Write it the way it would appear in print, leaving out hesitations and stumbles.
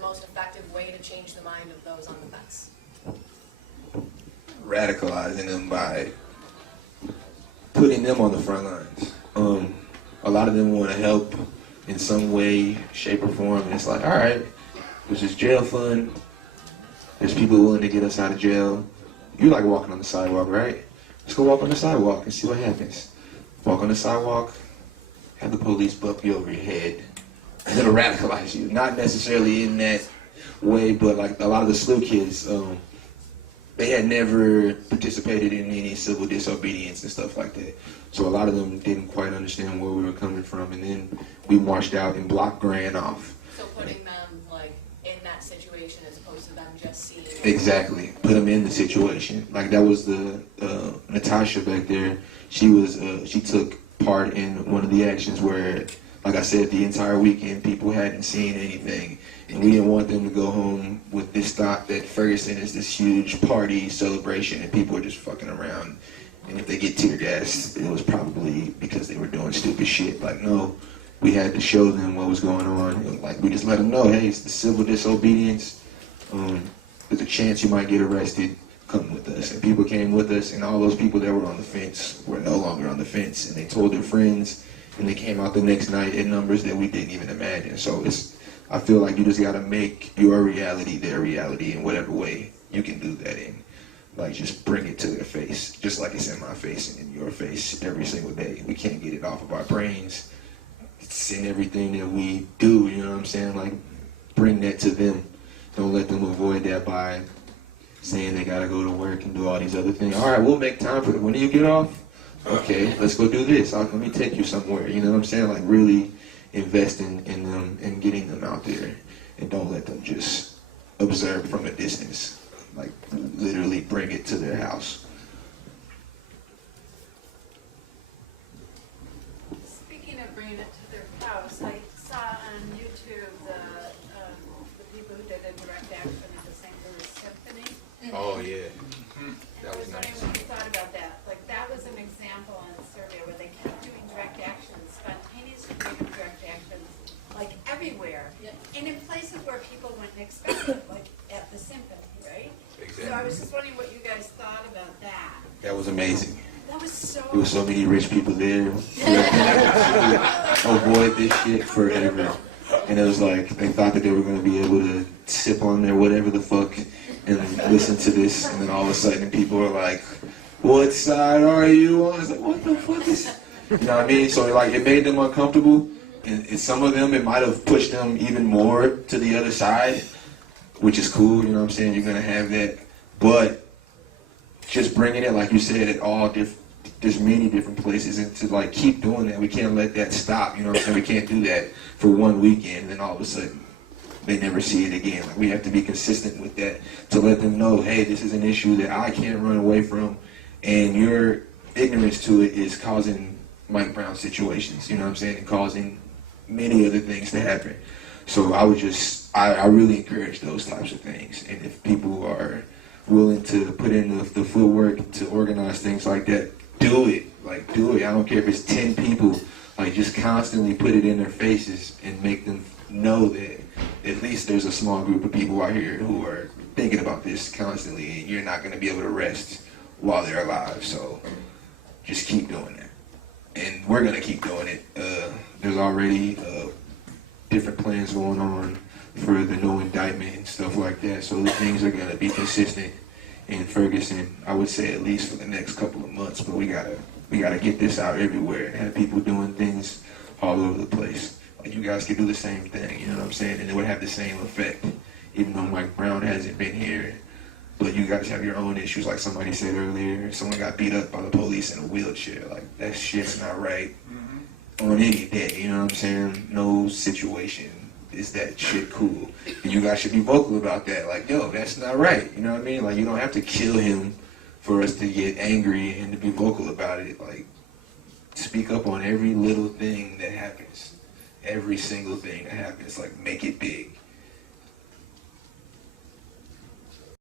the most effective way to change the mind of those on the fence? Radicalizing them by putting them on the front lines. A lot of them want to help in some way, shape, or form, and it's like, all right, there's this jail fund. There's people willing to get us out of jail. You like walking on the sidewalk, right? Let's go walk on the sidewalk and see what happens. Walk on the sidewalk, have the police bump you over your head, and it'll radicalize you. Not necessarily in that way, but like a lot of the SLU kids, they had never participated in any civil disobedience and stuff like that. So a lot of them didn't quite understand where we were coming from, and then we marched out and blocked Grand off. So putting them like in that situation as opposed to them just seeing. Exactly, put them in the situation. Like that was the Natasha back there. She took part in one of the actions where, like I said, the entire weekend people hadn't seen anything, and we didn't want them to go home with this thought that Ferguson is this huge party celebration and people are just fucking around. And if they get tear gassed, it was probably because they were doing stupid shit. Like, no, we had to show them what was going on. And, like, we just let them know, hey, it's the civil disobedience. There's a chance you might get arrested. Come with us. And people came with us, and all those people that were on the fence were no longer on the fence. And they told their friends, and they came out the next night in numbers that we didn't even imagine. So I feel like you just got to make your reality their reality in whatever way you can do that in. Like, just bring it to their face, just like it's in my face and in your face every single day. We can't get it off of our brains. It's in everything that we do, you know what I'm saying? Like, bring that to them. Don't let them avoid that by saying they gotta go to work and do all these other things. All right, we'll make time for it. When do you get off? Okay, let's go do this. Let me take you somewhere. You know what I'm saying? Like, really invest in them and getting them out there. And don't let them just observe from a distance. Like, literally bring it to their house. Speaking of bringing it to their house, I saw on YouTube the people who did a direct action at the St. Louis Symphony. Oh, yeah. I was wondering what you thought about that. Like, that was an example in a survey where they kept doing direct actions, spontaneously doing direct actions, like everywhere. Yep. And in places where people wouldn't expect it, like at the symphony, right? Exactly. So I was just wondering what you guys thought about that. That was amazing. That was so... There were so many rich people there. Avoid this shit forever. And it was like, they thought that they were going to be able to sip on their whatever the fuck and listen to this. And then all of a sudden people are like, what side are you on? It's like, what the fuck is... You know what I mean? So like, it made them uncomfortable. And some of them, it might have pushed them even more to the other side, which is cool, you know what I'm saying? You're going to have that. But just bringing it, like you said, at all there's many different places, and to like keep doing that. We can't let that stop, you know what I'm saying? We can't do that for one weekend, and then all of a sudden they never see it again. Like, we have to be consistent with that to let them know, hey, this is an issue that I can't run away from, and your ignorance to it is causing Mike Brown situations, you know what I'm saying, and causing many other things to happen. So I really encourage those types of things. And if people are willing to put in the footwork to organize things like that, do it. Like, do it. I don't care if it's 10 people. Like, just constantly put it in their faces and make them know that at least there's a small group of people out here who are thinking about this constantly, and you're not going to be able to rest while they're alive. So just keep doing that. And we're going to keep doing it. There's already different plans going on for the no indictment and stuff like that. So the things are going to be consistent in Ferguson, I would say, at least for the next couple of months. But we gotta get this out everywhere and have people doing things all over the place. Like, you guys could do the same thing, you know what I'm saying? And it would have the same effect, even though Mike Brown hasn't been here. But you guys have your own issues, like somebody said earlier. Someone got beat up by the police in a wheelchair. Like, that shit's not right on any day, you know what I'm saying? No situation is that shit cool. And you guys should be vocal about that. Like, yo, that's not right, you know what I mean? Like, you don't have to kill him for us to get angry and to be vocal about it. Like, speak up on every little thing that happens. Every single thing that happens. Like, make it big.